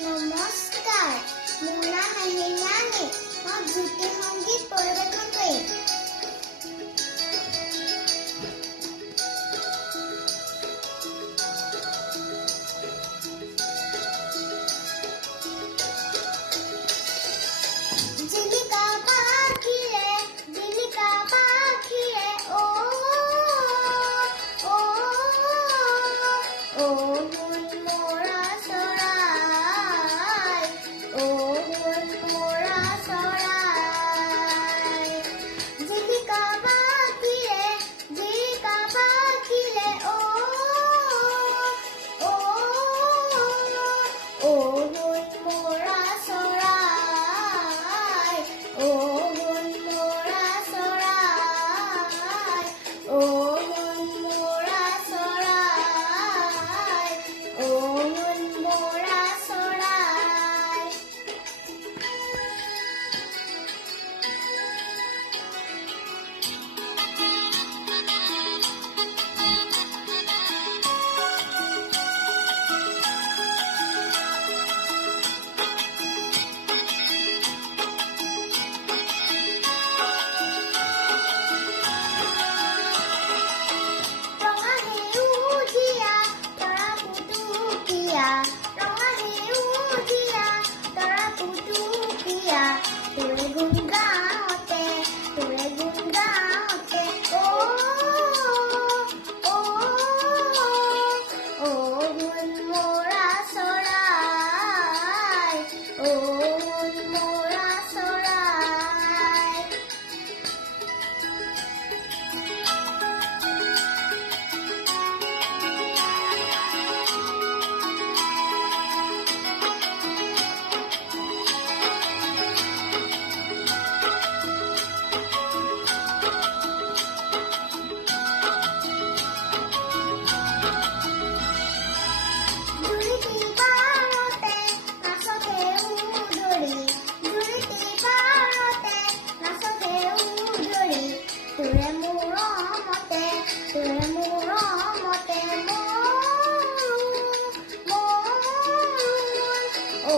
নমস্কাৰ, মোৰ নাম আহিলানী। মই জ্যোতি সংগীত পৰিৱেশন কৰিম। জিলিকা পাখিৰে অ শুন মৰা চৰাই, অ শুন মৰা চৰাই। জিলিকা পাখিৰে অ শুন মৰা চৰাই, অ শুন মৰা চৰাই, অ শুন মৰা চৰাই, অ শুন মৰা চৰাই। ৰঙা সেউজীয়া তৰা পুতুকীয়া, ৰঙা সেউজীয়া তৰা পুতুকীয়া, তোৰে গুণ গাওঁতে অ শুন মৰা চৰাই, অ শুন মৰা চৰাই। জুৰিটি পাৰতে নাচতে উদৰি, জুৰিটি পাৰতে নাচতে উদৰি, তোৰে মৰমতে মন, অ